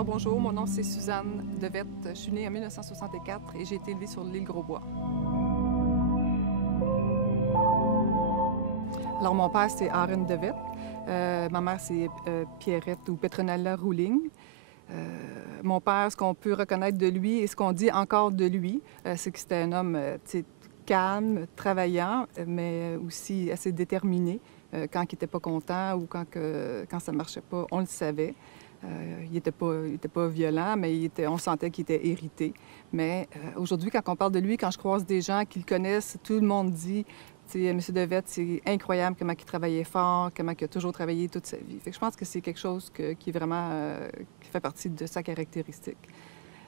Alors bonjour, mon nom c'est Suzanne Devette. Je suis née en 1964 et j'ai été élevée sur l'île Grosbois. Alors mon père c'est Aaron Devette, ma mère c'est Pierrette ou Petronella Rouling. Mon père, ce qu'on peut reconnaître de lui et ce qu'on dit encore de lui, c'est que c'était un homme calme, travaillant, mais aussi assez déterminé. Quand il n'était pas content ou quand ça ne marchait pas, on le savait. Il n'était pas violent, mais on sentait qu'il était irrité. Mais aujourd'hui, quand on parle de lui, quand je croise des gens qui le connaissent, tout le monde dit M. Devette, c'est incroyable comment il travaillait fort, comment il a toujours travaillé toute sa vie. Fait que je pense que c'est quelque chose qui est vraiment qui fait partie de sa caractéristique.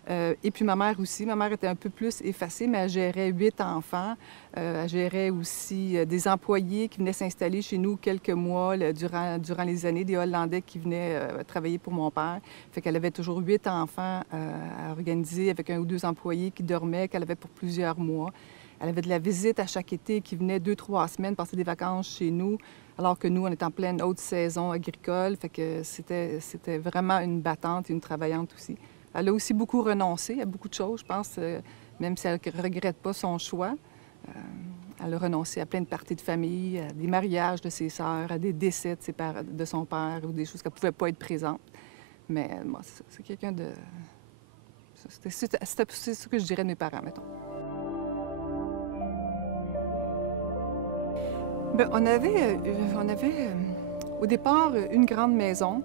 Et puis ma mère aussi. Ma mère était un peu plus effacée, mais elle gérait 8 enfants. Elle gérait aussi des employés qui venaient s'installer chez nous quelques mois durant les années, des Hollandais qui venaient travailler pour mon père. Fait qu'elle avait toujours 8 enfants à organiser avec 1 ou 2 employés qui dormaient, qu'elle avait pour plusieurs mois. Elle avait de la visite à chaque été qui venait 2-3 semaines passer des vacances chez nous, alors que nous, on est en pleine haute saison agricole. Fait que c'était vraiment une battante et une travaillante aussi. Elle a aussi beaucoup renoncé à beaucoup de choses, je pense, même si elle ne regrette pas son choix. Elle a renoncé à plein de parties de famille, à des mariages de ses sœurs, à des décès de son père ou des choses qu'elle ne pouvait pas être présente. Mais moi, c'est quelqu'un de... C'est ce que je dirais de mes parents, mettons. Bien, on avait au départ une grande maison,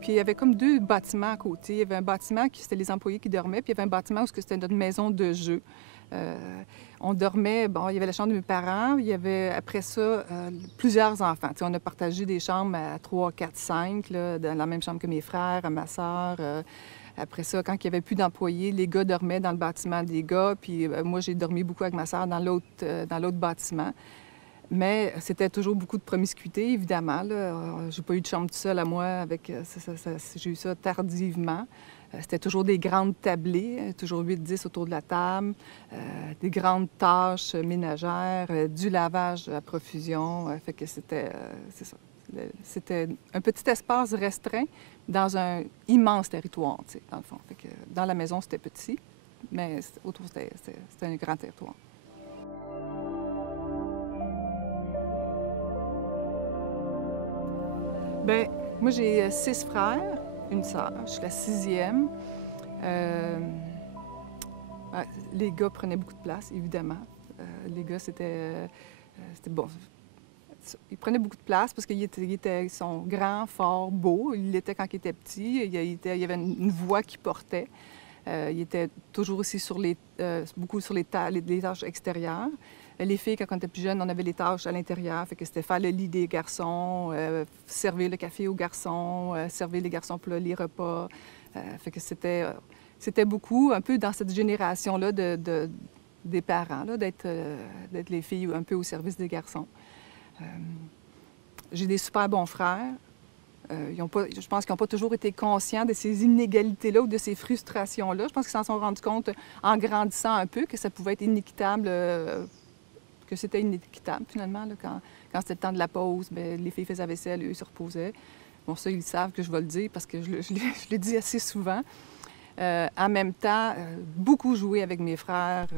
puis il y avait comme 2 bâtiments à côté. Il y avait un bâtiment qui c'était les employés qui dormaient, puis il y avait un bâtiment où c'était notre maison de jeu. On dormait, bon, il y avait la chambre de mes parents, il y avait après ça plusieurs enfants. T'sais, on a partagé des chambres à 3, 4, 5, là, dans la même chambre que mes frères, à ma sœur. Après ça, quand il n'y avait plus d'employés, les gars dormaient dans le bâtiment des gars, puis moi, j'ai dormi beaucoup avec ma sœur dans l'autre bâtiment. Mais c'était toujours beaucoup de promiscuité, évidemment. Je n'ai pas eu de chambre toute seule à moi. J'ai eu ça tardivement. C'était toujours des grandes tablées, toujours 8-10 autour de la table, des grandes tâches ménagères, du lavage à profusion. Fait que c'est ça. C'était un petit espace restreint dans un immense territoire, dans le fond. Fait que dans la maison, c'était petit, mais autour, c'était un grand territoire. Bien, moi, j'ai 6 frères, une sœur. Je suis la 6e. Les gars prenaient beaucoup de place, évidemment. Les gars, c'était bon. Ils prenaient beaucoup de place parce qu'ils sont grands, forts, beaux. Ils l'étaient quand ils étaient petits. Il y avait une voix qui portait. Ils étaient toujours aussi beaucoup sur les tâches extérieures. Les filles, quand on était plus jeunes, on avait les tâches à l'intérieur. Fait que c'était faire le lit des garçons, servir le café aux garçons, servir les garçons pour les repas. Fait que c'était beaucoup, un peu dans cette génération-là des parents, d'être les filles un peu au service des garçons. J'ai des super bons frères. Je pense qu'ils n'ont pas toujours été conscients de ces inégalités-là ou de ces frustrations-là. Je pense qu'ils s'en sont rendus compte en grandissant un peu que ça pouvait être inéquitable, que c'était inéquitable finalement. Là, quand c'était le temps de la pause, bien, les filles faisaient la vaisselle, eux se reposaient. Bon, ça, ils savent que je vais le dire parce que je l'ai dit assez souvent. En même temps, beaucoup joué avec mes frères,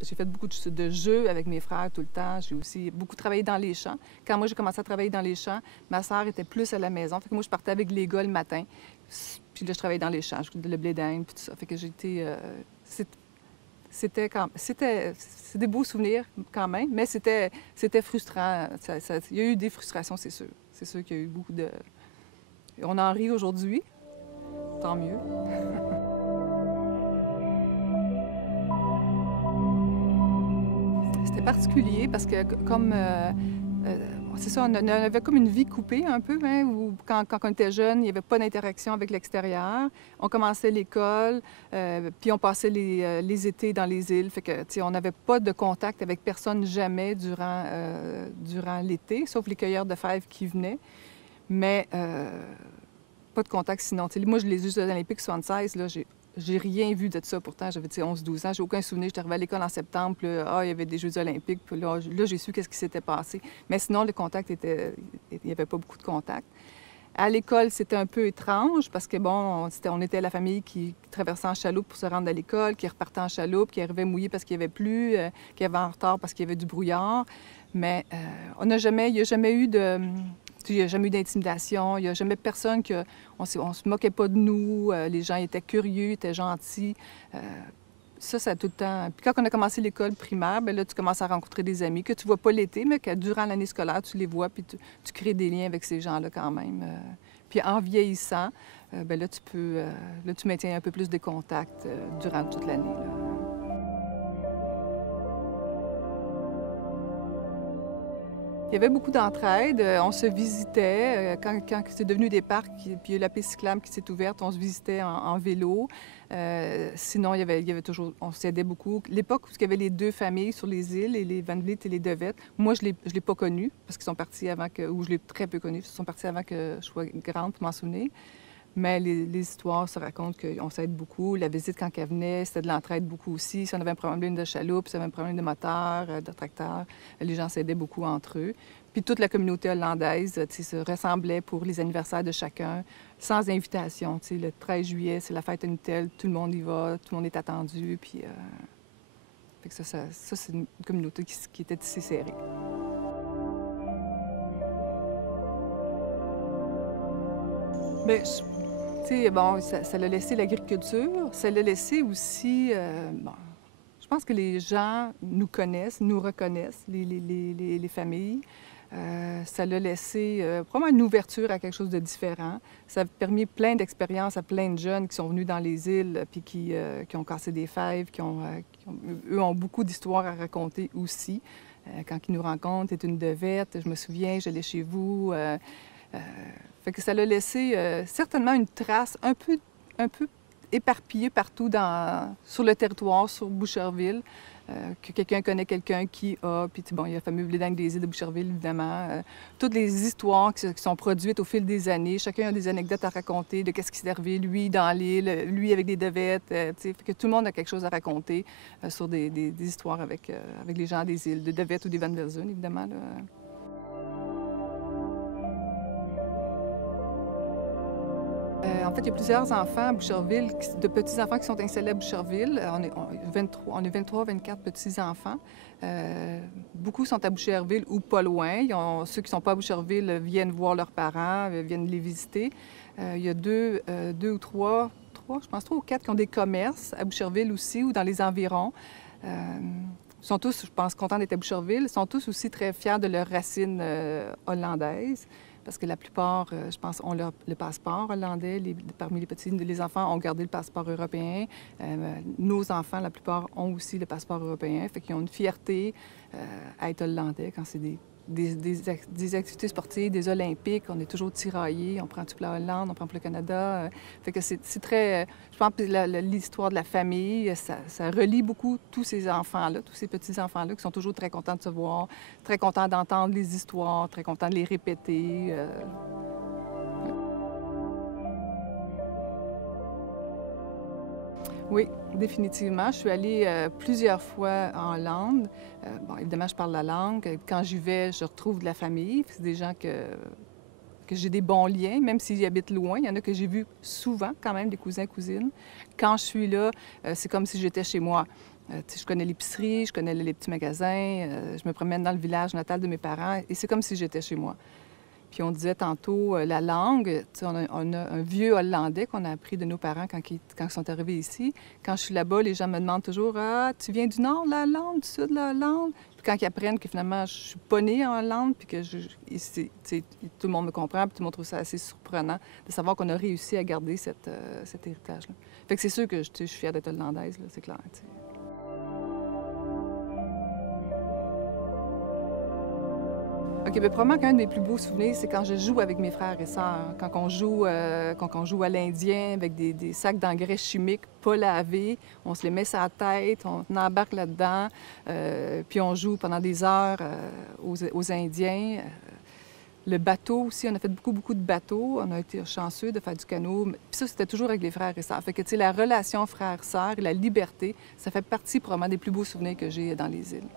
j'ai fait beaucoup de jeux avec mes frères tout le temps. J'ai aussi beaucoup travaillé dans les champs. Quand moi, j'ai commencé à travailler dans les champs, ma sœur était plus à la maison. Fait que moi, je partais avec les gars le matin. Puis là, je travaillais dans les champs. Je faisais le blé d'Inde, puis tout ça. Fait que c'est des beaux souvenirs quand même, mais c'était frustrant. Il y a eu des frustrations, c'est sûr. C'est sûr qu'il y a eu beaucoup de... On en rit aujourd'hui. Tant mieux. C'était particulier parce que comme... c'est ça, on avait comme une vie coupée un peu, hein, où quand on était jeune, il n'y avait pas d'interaction avec l'extérieur. On commençait l'école, puis on passait les étés dans les îles. Fait que, on n'avait pas de contact avec personne jamais durant l'été, sauf les cueilleurs de fèves qui venaient. Mais pas de contact sinon. Moi, les Jeux olympiques 76, là, j'ai rien vu de ça. Pourtant, j'avais 11-12 ans. J'ai aucun souvenir. J'étais arrivée à l'école en septembre. Puis là, il y avait des Jeux olympiques. Puis là j'ai su qu'est-ce qui s'était passé. Mais sinon, le contact il n'y avait pas beaucoup de contact. À l'école, c'était un peu étrange parce que, bon, on était la famille qui traversait en chaloupe pour se rendre à l'école, qui repartait en chaloupe, qui arrivait mouillé parce qu'il n'y avait plus, qui arrivait en retard parce qu'il y avait du brouillard. Mais il n'y a jamais eu de... Il n'y a jamais eu d'intimidation, il n'y a jamais personne que... On se moquait pas de nous, les gens étaient curieux, étaient gentils. Ça a tout le temps... Puis quand on a commencé l'école primaire, bien là, tu commences à rencontrer des amis que tu vois pas l'été, mais que durant l'année scolaire, tu les vois, puis tu crées des liens avec ces gens-là quand même. Puis en vieillissant, bien là, là, tu maintiens un peu plus de contacts durant toute l'année, là. Il y avait beaucoup d'entraide. On se visitait. Quand c'est devenu des parcs, puis il y a eu la piste cyclable qui s'est ouverte, on se visitait en vélo. Sinon, il y avait toujours... On s'aidait beaucoup. L'époque où il y avait les deux familles sur les îles, les Van Vliet et les De Wet, moi, je l'ai pas connu parce qu'ils sont partis avant que... Ou je l'ai très peu connu, ils sont partis avant que je sois grande pour m'en souvenir. Mais les histoires se racontent qu'on s'aide beaucoup. La visite, quand elle venait, c'était de l'entraide beaucoup aussi. Si on avait un problème de chaloupe, si on avait un problème de moteur, de tracteur, les gens s'aidaient beaucoup entre eux. Puis toute la communauté hollandaise se ressemblait pour les anniversaires de chacun, sans invitation. Le 13 juillet, c'est la fête à Untel, tout le monde y va, tout le monde est attendu. Puis, fait que ça c'est une communauté qui était tissée serrée. Bien, bon, ça l'a laissé l'agriculture, ça l'a laissé aussi, bon, je pense que les gens nous connaissent, nous reconnaissent, les familles. Ça l'a laissé probablement une ouverture à quelque chose de différent. Ça a permis plein d'expériences à plein de jeunes qui sont venus dans les îles puis qui ont cassé des fèves, eux ont beaucoup d'histoires à raconter aussi. Quand ils nous rencontrent, c'est une devette, je me souviens, j'allais chez vous. Fait que ça l'a laissé certainement une trace un peu éparpillée partout sur le territoire, sur Boucherville, que quelqu'un connaît quelqu'un qui a, puis bon, il y a le fameux blé d'Angle des îles de Boucherville, évidemment. Toutes les histoires qui sont produites au fil des années, chacun a des anecdotes à raconter de qu'est-ce qui s'est arrivé, lui dans l'île, lui avec des devettes, fait que tout le monde a quelque chose à raconter sur des histoires avec les gens des îles, des devettes ou des Van Velzen, évidemment, là. En fait, il y a plusieurs enfants à Boucherville, de petits-enfants qui sont installés à Boucherville. On est 23, 24 petits-enfants. Beaucoup sont à Boucherville ou pas loin. Ceux qui ne sont pas à Boucherville viennent voir leurs parents, viennent les visiter. Il y a deux ou trois, je pense 3 ou 4 qui ont des commerces à Boucherville aussi ou dans les environs. Ils sont tous, je pense, contents d'être à Boucherville. Ils sont tous aussi très fiers de leurs racines hollandaises. Parce que la plupart, je pense, ont le passeport hollandais. Parmi les petits, les enfants ont gardé le passeport européen. Nos enfants, la plupart, ont aussi le passeport européen. Fait qu'ils ont une fierté à être hollandais quand c'est des activités sportives, des Olympiques. On est toujours tiraillés. On prend tout pour la Hollande, on prend pour le Canada. Fait que c'est très... Je pense que l'histoire de la famille, ça relie beaucoup tous ces enfants-là, tous ces petits-enfants-là qui sont toujours très contents de se voir, très contents d'entendre les histoires, très contents de les répéter. Oui, définitivement. Je suis allée plusieurs fois en Hollande. Bon, évidemment, je parle la langue. Quand j'y vais, je retrouve de la famille. C'est des gens que j'ai des bons liens, même s'ils habitent loin. Il y en a que j'ai vus souvent, quand même, des cousins, cousines. Quand je suis là, c'est comme si j'étais chez moi. Je connais l'épicerie, je connais les petits magasins, je me promène dans le village natal de mes parents et c'est comme si j'étais chez moi. Puis on disait tantôt la langue, on a un vieux hollandais qu'on a appris de nos parents quand ils sont arrivés ici. Quand je suis là-bas, les gens me demandent toujours « Ah, tu viens du nord de la Hollande, du sud de la Hollande? » Puis quand ils apprennent que finalement je suis pas née en Hollande, puis que tout le monde me comprend, puis tout le monde trouve ça assez surprenant de savoir qu'on a réussi à garder cet héritage-là. Fait que c'est sûr que je suis fière d'être hollandaise, c'est clair. T'sais. OK, bien, probablement qu'un de mes plus beaux souvenirs, c'est quand je joue avec mes frères et sœurs. Quand on joue à l'Indien avec des sacs d'engrais chimiques pas lavés, on se les met sur la tête, on embarque là-dedans, puis on joue pendant des heures aux Indiens. Le bateau aussi, on a fait beaucoup de bateaux. On a été chanceux de faire du canot. Puis ça, c'était toujours avec les frères et sœurs. Fait que, tu sais, la relation frère-sœur et la liberté, ça fait partie probablement des plus beaux souvenirs que j'ai dans les îles.